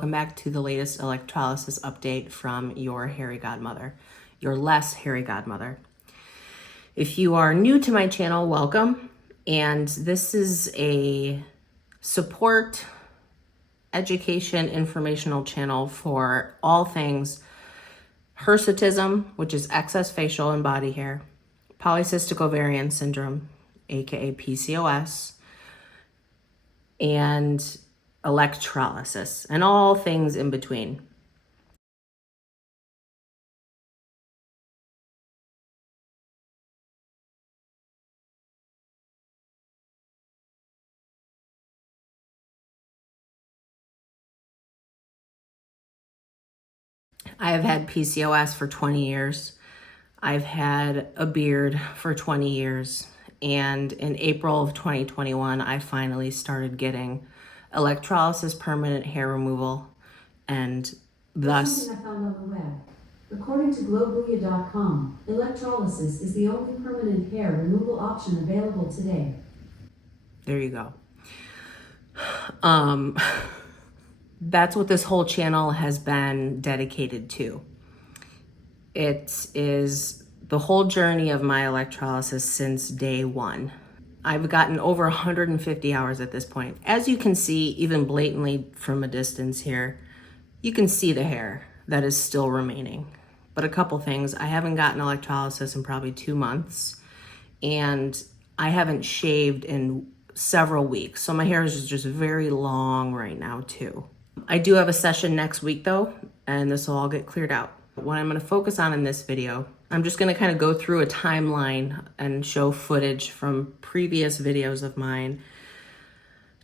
welcome back to the latest electrolysis update from your hairy godmother, your less hairy godmother. If you are new to my channel, welcome. And this is a support, education, informational channel for all things hirsutism, which is excess facial and body hair, polycystic ovarian syndrome, aka PCOS, and electrolysis, and all things in between. I have had PCOS for 20 years. I've had a beard for 20 years. And in April of 2021, I finally started getting electrolysis permanent hair removal, and thus... Something I found on the web. According to Globulia.com, electrolysis is the only permanent hair removal option available today. There you go. That's what this whole channel has been dedicated to. It is the whole journey of my electrolysis since day one. I've gotten over 150 hours at this point. As you can see, even blatantly from a distance here, you can see the hair that is still remaining. But a couple things, I haven't gotten electrolysis in probably 2 months, and I haven't shaved in several weeks. So my hair is just very long right now too. I do have a session next week though, and this will all get cleared out. What I'm gonna focus on in this video, I'm just gonna kind of go through a timeline and show footage from previous videos of mine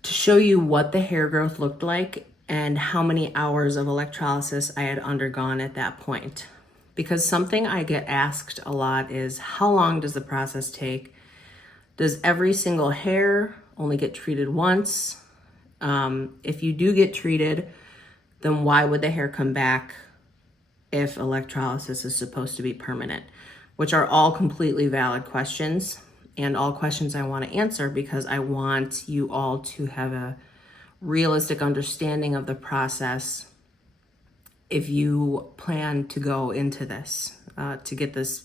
to show you what the hair growth looked like and how many hours of electrolysis I had undergone at that point. Because something I get asked a lot is, how long does the process take? Does every single hair only get treated once? If you do get treated, then why would the hair come back if electrolysis is supposed to be permanent? Which are all completely valid questions, and all questions I want to answer because I want you all to have a realistic understanding of the process if you plan to go into this, to get this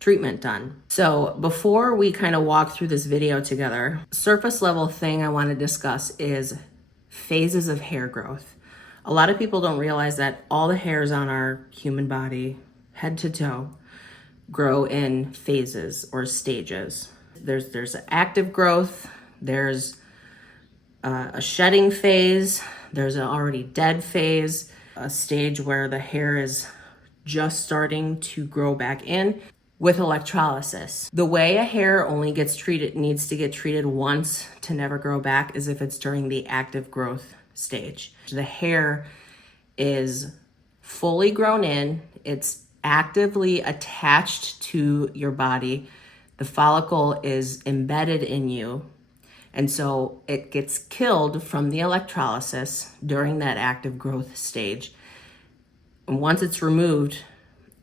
treatment done. So before we kind of walk through this video together, surface level thing I want to discuss is phases of hair growth. A lot of people don't realize that all the hairs on our human body, head to toe, grow in phases or stages. There's active growth, there's a shedding phase, there's an already dead phase, a stage where the hair is just starting to grow back in. With electrolysis, the way a hair only gets treated, needs to get treated once to never grow back, is if it's during the active growth stage. The hair is fully grown in, it's actively attached to your body, the follicle is embedded in you, and so it gets killed from the electrolysis during that active growth stage. And once it's removed,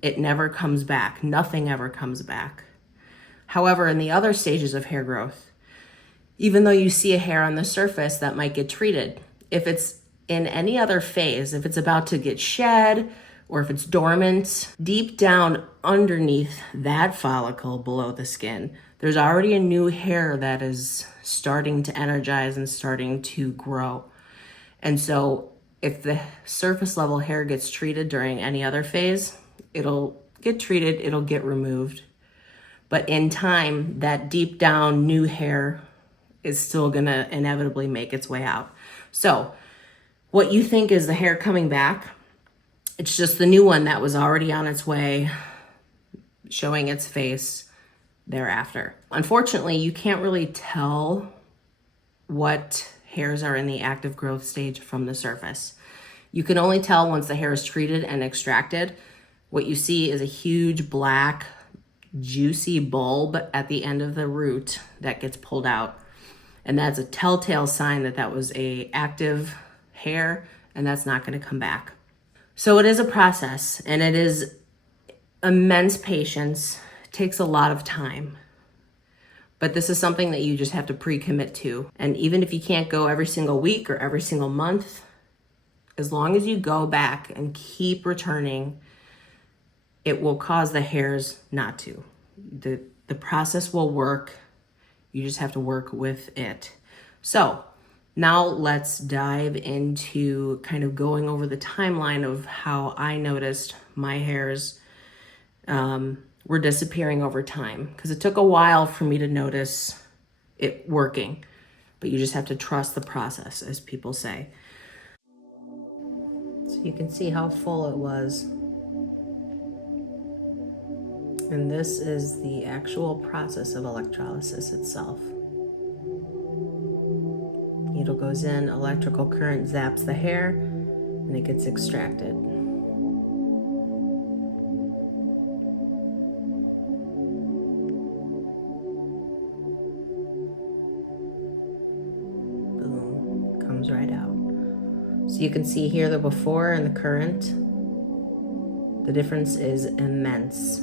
it never comes back. Nothing ever comes back. However, in the other stages of hair growth, even though you see a hair on the surface that might get treated, if it's in any other phase, if it's about to get shed or if it's dormant, deep down underneath that follicle below the skin, there's already a new hair that is starting to energize and starting to grow. And so if the surface level hair gets treated during any other phase, it'll get treated, it'll get removed. But in time, that deep down new hair is still gonna inevitably make its way out. So what you think is the hair coming back, it's just the new one that was already on its way, showing its face thereafter. Unfortunately, you can't really tell what hairs are in the active growth stage from the surface. You can only tell once the hair is treated and extracted. What you see is a huge black, juicy bulb at the end of the root that gets pulled out. And that's a telltale sign that that was a active hair, and that's not going to come back. So it is a process, and it is immense patience. It takes a lot of time. But this is something that you just have to pre-commit to. And even if you can't go every single week or every single month, As long as you go back and keep returning, it will cause the hairs not to. The process will work. You just have to work with it. So now let's dive into kind of going over the timeline of how I noticed my hairs were disappearing over time, because it took a while for me to notice it working, but you just have to trust the process, as people say. So you can see how full it was. And this is the actual process of electrolysis itself. Needle goes in, electrical current zaps the hair, and it gets extracted. Boom, comes right out. So you can see here the before and the current. The difference is immense.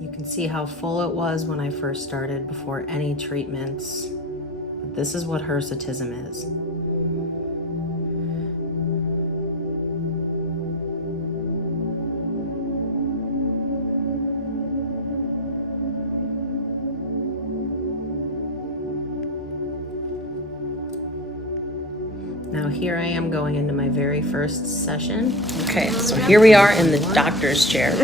You can see how full it was when I first started before any treatments. This is what hirsutism is. Now here I am going into my very first session. Okay, so here we are in the doctor's chair.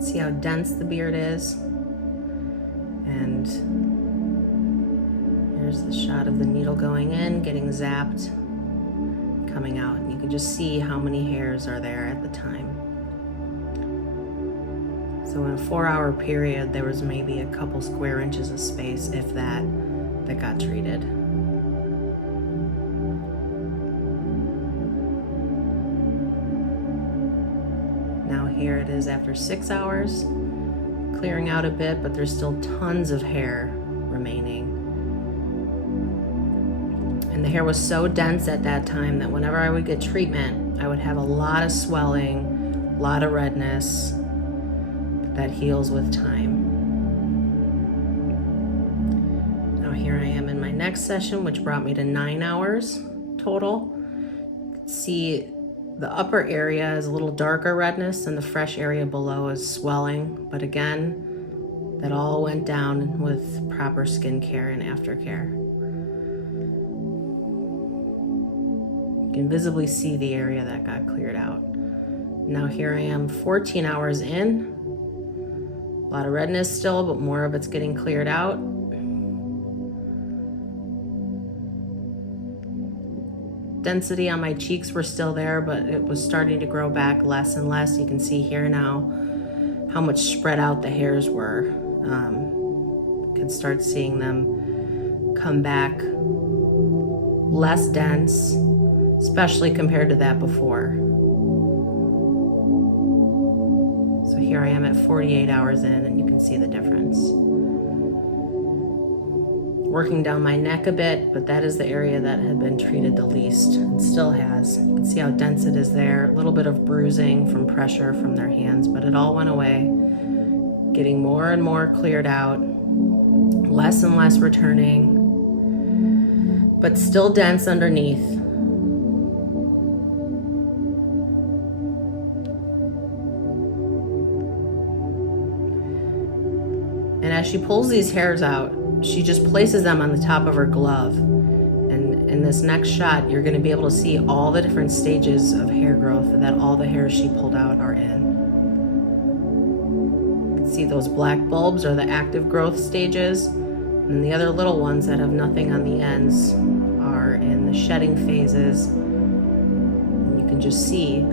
See how dense the beard is? And here's the shot of the needle going in, getting zapped, coming out. And you can just see how many hairs are there at the time. So in a 4-hour period, there was maybe a couple square inches of space, if that got treated. Now here it is after 6 hours, clearing out a bit, but there's still tons of hair remaining. And the hair was so dense at that time that whenever I would get treatment, I would have a lot of swelling, a lot of redness that heals with time. Now here I am in my next session, which brought me to 9 hours total. See, the upper area is a little darker redness and the fresh area below is swelling. But again, that all went down with proper skincare and aftercare. You can visibly see the area that got cleared out. Now here I am 14 hours in. A lot of redness still, but more of it's getting cleared out. Density on my cheeks were still there, but it was starting to grow back less and less. You can see here now how much spread out the hairs were. You can start seeing them come back less dense, especially compared to that before. So here I am at 48 hours in, and you can see the difference. Working down my neck a bit, but that is the area that had been treated the least and still has. You can see how dense it is there. A little bit of bruising from pressure from their hands, but it all went away. Getting more and more cleared out, less and less returning, but still dense underneath. And as she pulls these hairs out, she just places them on the top of her glove. And in this next shot, you're gonna be able to see all the different stages of hair growth that all the hairs she pulled out are in. You can see those black bulbs are the active growth stages, and the other little ones that have nothing on the ends are in the shedding phases. And you can just see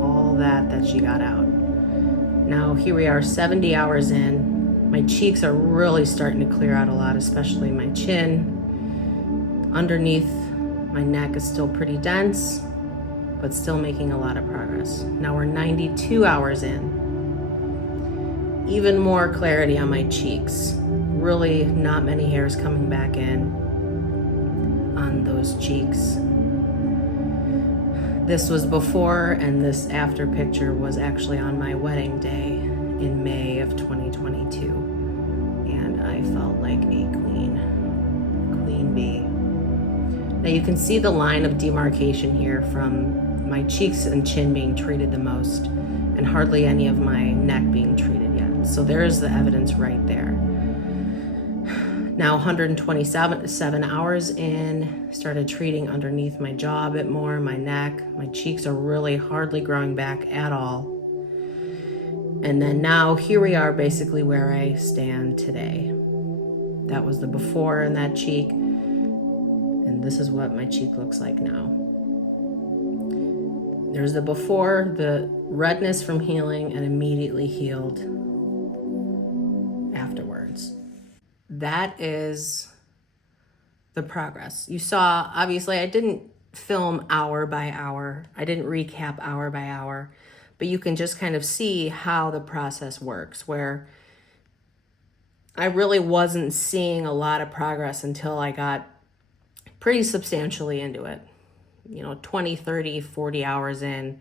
all that she got out. Now here we are 70 hours in. My cheeks are really starting to clear out a lot, especially my chin. Underneath my neck is still pretty dense, but still making a lot of progress. Now we're 92 hours in. Even more clarity on my cheeks. Really not many hairs coming back in on those cheeks. This was before, and this after picture was actually on my wedding day in May of 2022. And I felt like a queen bee. Now you can see the line of demarcation here from my cheeks and chin being treated the most, and hardly any of my neck being treated yet. So there is the evidence right there. Now 127 hours in, started treating underneath my jaw a bit more, my neck. My cheeks are really hardly growing back at all. And then now here we are basically where I stand today. That was the before in that cheek. And this is what my cheek looks like now. There's the before, the redness from healing, and immediately healed afterwards. That is the progress. You saw, obviously, I didn't film hour by hour. I didn't recap hour by hour, but you can just kind of see how the process works, where I really wasn't seeing a lot of progress until I got pretty substantially into it. 20, 30, 40 hours in,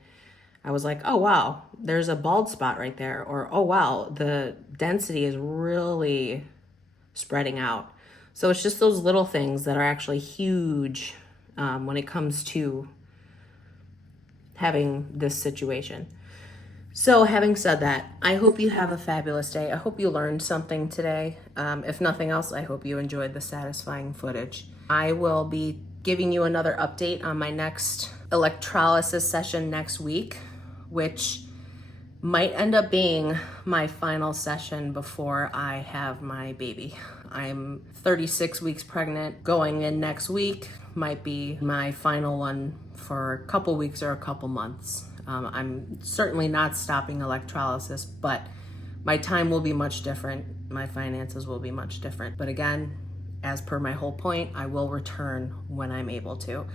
I was like, oh, wow, there's a bald spot right there. Or, oh, wow, the density is really spreading out. So it's just those little things that are actually huge when it comes to having this situation. So having said that, I hope you have a fabulous day. I hope you learned something today. If nothing else, I hope you enjoyed the satisfying footage. I will be giving you another update on my next electrolysis session next week, which might end up being my final session before I have my baby. I'm 36 weeks pregnant. Going in next week might be my final one for a couple weeks or a couple months. I'm certainly not stopping electrolysis, but my time will be much different. My finances will be much different. But again, as per my whole point, I will return when I'm able to.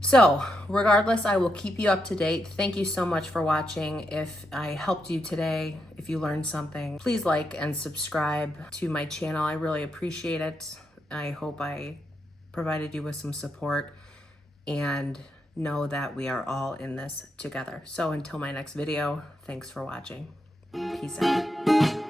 So regardless, I will keep you up to date. Thank you so much for watching. If I helped you today, if you learned something, please like and subscribe to my channel. I really appreciate it. I hope I provided you with some support, and know that we are all in this together. So until my next video, thanks for watching. Peace out.